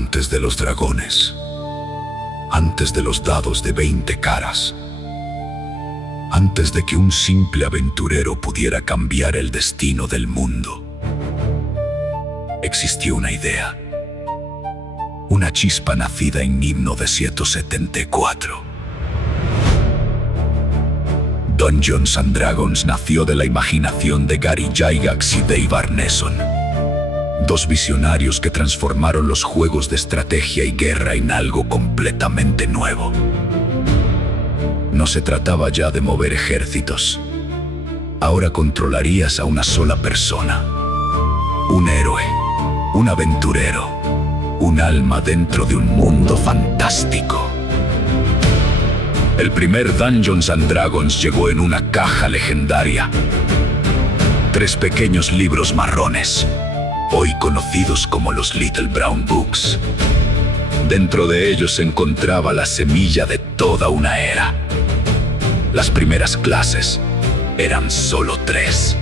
Antes de los dragones, antes de los dados de 20 caras, antes de que un simple aventurero pudiera cambiar el destino del mundo, existió una idea, una chispa nacida en 1974. Dungeons and Dragons nació de la imaginación de Gary Gygax y Dave Arneson, dos visionarios que transformaron los juegos de estrategia y guerra en algo completamente nuevo. No se trataba ya de mover ejércitos. Ahora controlarías a una sola persona. Un héroe, un aventurero, un alma dentro de un mundo fantástico. El primer Dungeons and Dragons llegó en una caja legendaria. 3 pequeños libros marrones, hoy conocidos como los Little Brown Books. Dentro de ellos se encontraba la semilla de toda una era. Las primeras clases eran solo 3.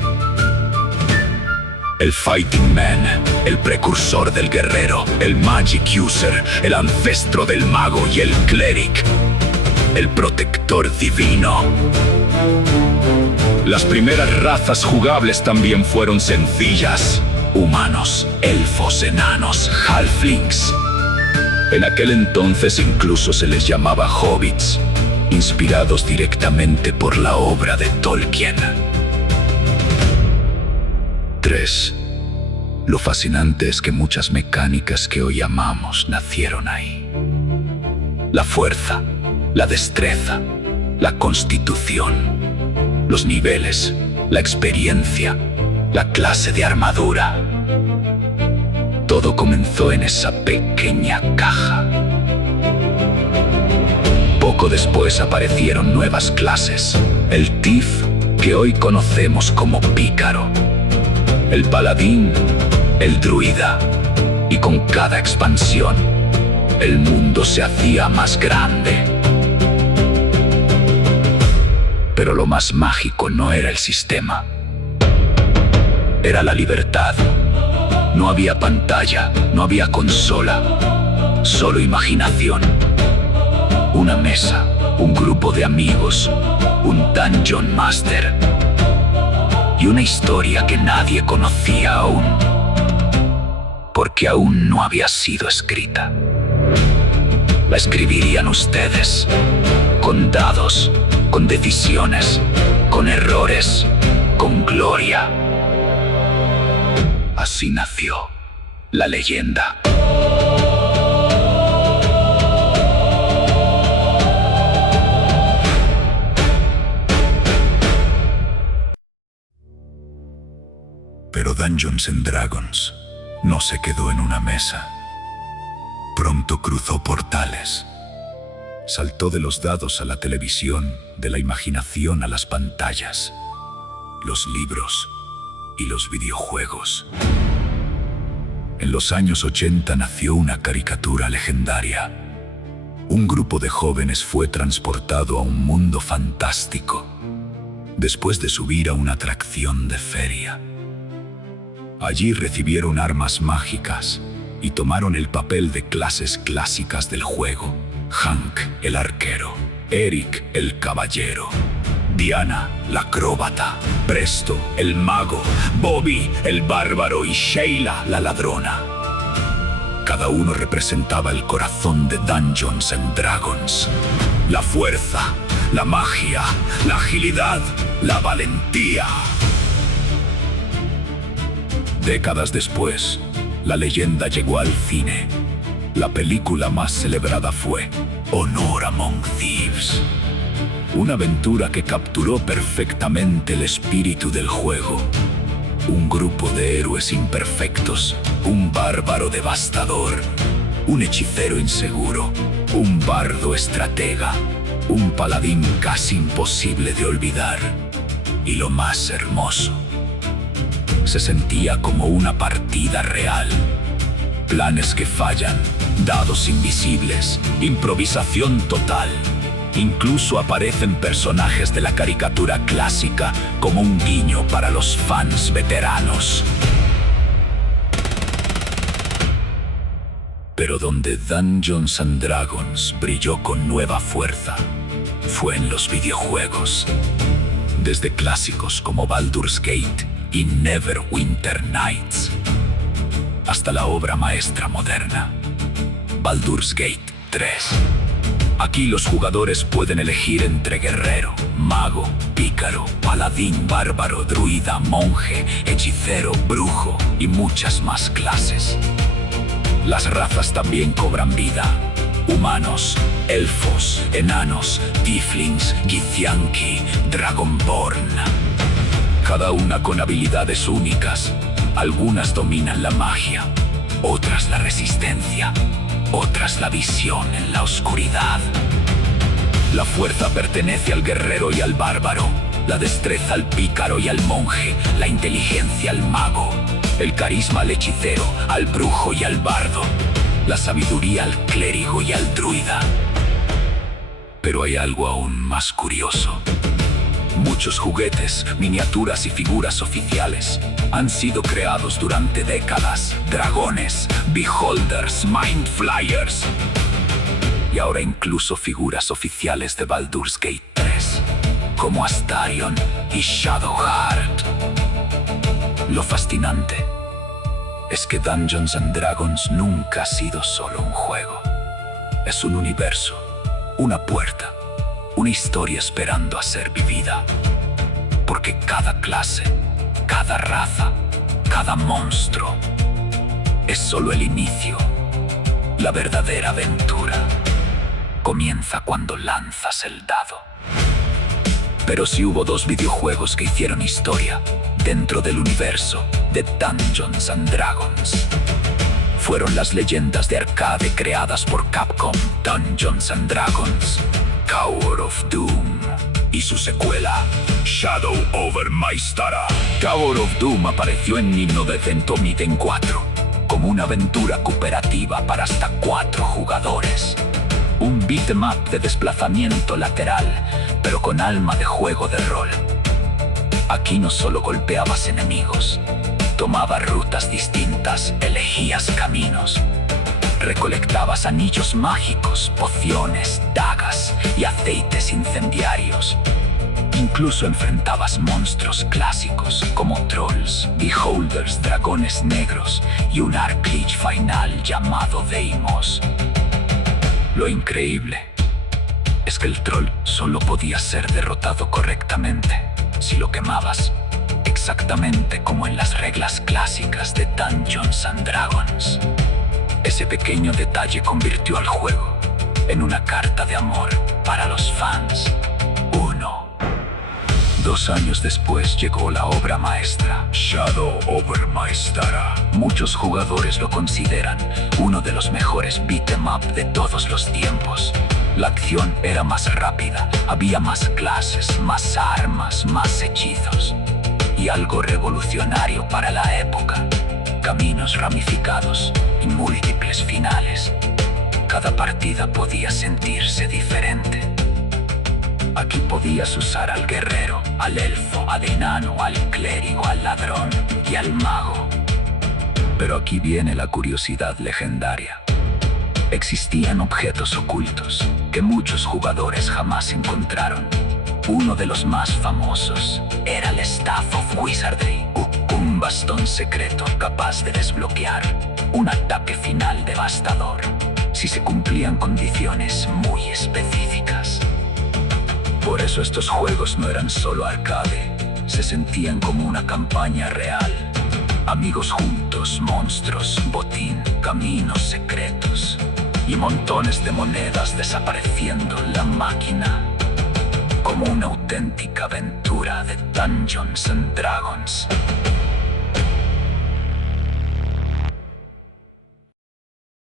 El Fighting Man, el precursor del guerrero, el Magic User, el ancestro del mago y el Cleric, el protector divino. Las primeras razas jugables también fueron sencillas: humanos, elfos, enanos, halflings. En aquel entonces incluso se les llamaba hobbits, inspirados directamente por la obra de Tolkien. 3. Lo fascinante es que muchas mecánicas que hoy amamos nacieron ahí. La fuerza, la destreza, la constitución, los niveles, la experiencia, la clase de armadura. Todo comenzó en esa pequeña caja. Poco después aparecieron nuevas clases: el Thief, que hoy conocemos como Pícaro, el Paladín, el Druida, y con cada expansión, el mundo se hacía más grande. Pero lo más mágico no era el sistema, era la libertad. No había pantalla, no había consola, solo imaginación. Una mesa, un grupo de amigos, un Dungeon Master y una historia que nadie conocía aún, porque aún no había sido escrita. La escribirían ustedes, con dados, con decisiones, con errores, con gloria. Así nació la leyenda. Pero Dungeons and Dragons no se quedó en una mesa. Pronto cruzó portales. Saltó de los dados a la televisión, de la imaginación a las pantallas, los libros y los videojuegos. En los años 80 nació una caricatura legendaria. Un grupo de jóvenes fue transportado a un mundo fantástico después de subir a una atracción de feria. Allí recibieron armas mágicas y tomaron el papel de clases clásicas del juego: Hank, el arquero; Eric, el caballero; Diana, la acróbata; Presto, el mago; Bobby, el bárbaro; y Sheila, la ladrona. Cada uno representaba el corazón de Dungeons and Dragons: la fuerza, la magia, la agilidad, la valentía. Décadas después, la leyenda llegó al cine. La película más celebrada fue Honor Among Thieves, una aventura que capturó perfectamente el espíritu del juego. Un grupo de héroes imperfectos, un bárbaro devastador, un hechicero inseguro, un bardo estratega, un paladín casi imposible de olvidar. Y lo más hermoso, se sentía como una partida real. Planes que fallan, dados invisibles, improvisación total. Incluso aparecen personajes de la caricatura clásica como un guiño para los fans veteranos. Pero donde Dungeons and Dragons brilló con nueva fuerza fue en los videojuegos. Desde clásicos como Baldur's Gate y Neverwinter Nights, hasta la obra maestra moderna, Baldur's Gate 3. Aquí los jugadores pueden elegir entre guerrero, mago, pícaro, paladín, bárbaro, druida, monje, hechicero, brujo y muchas más clases. Las razas también cobran vida. Humanos, elfos, enanos, tieflings, githyanki, dragonborn. Cada una con habilidades únicas. Algunas dominan la magia, otras la resistencia, otras la visión en la oscuridad. La fuerza pertenece al guerrero y al bárbaro, la destreza al pícaro y al monje, la inteligencia al mago, el carisma al hechicero, al brujo y al bardo, la sabiduría al clérigo y al druida. Pero hay algo aún más curioso. Muchos juguetes, miniaturas y figuras oficiales han sido creados durante décadas. Dragones, beholders, mind flyers. Y ahora incluso figuras oficiales de Baldur's Gate 3, como Astarion y Shadowheart. Lo fascinante es que Dungeons and Dragons nunca ha sido solo un juego. Es un universo, una puerta, una historia esperando a ser vivida. Porque cada clase, cada raza, cada monstruo es solo el inicio. La verdadera aventura comienza cuando lanzas el dado. Pero si hubo dos videojuegos que hicieron historia dentro del universo de Dungeons and Dragons, fueron las leyendas de arcade creadas por Capcom: Dungeons and Dragons, Tower of Doom, y su secuela, Shadow over Mystara. Tower of Doom apareció en 1994 como una aventura cooperativa para hasta 4 jugadores. Un beat'em up de desplazamiento lateral, pero con alma de juego de rol. Aquí no solo golpeabas enemigos, tomabas rutas distintas, elegías caminos, recolectabas anillos mágicos, pociones, dagas y aceites incendiarios. Incluso enfrentabas monstruos clásicos como trolls, beholders, dragones negros y un archlich final llamado Deimos. Lo increíble es que el troll solo podía ser derrotado correctamente si lo quemabas, exactamente como en las reglas clásicas de Dungeons and Dragons. Ese pequeño detalle convirtió al juego en una carta de amor para los fans. 2 años después llegó la obra maestra, Shadow over Mystara. Muchos jugadores lo consideran uno de los mejores beat'em up de todos los tiempos. La acción era más rápida, había más clases, más armas, más hechizos. Y algo revolucionario para la época: caminos ramificados y múltiples finales. Cada partida podía sentirse diferente. Aquí podías usar al guerrero, al elfo, al enano, al clérigo, al ladrón y al mago. Pero aquí viene la curiosidad legendaria. Existían objetos ocultos que muchos jugadores jamás encontraron. Uno de los más famosos era el Staff of Wizardry, un bastón secreto capaz de desbloquear un ataque final devastador si se cumplían condiciones muy específicas. Por eso estos juegos no eran solo arcade, se sentían como una campaña real. Amigos juntos, monstruos, botín, caminos secretos y montones de monedas desapareciendo en la máquina. Como una auténtica aventura de Dungeons and Dragons.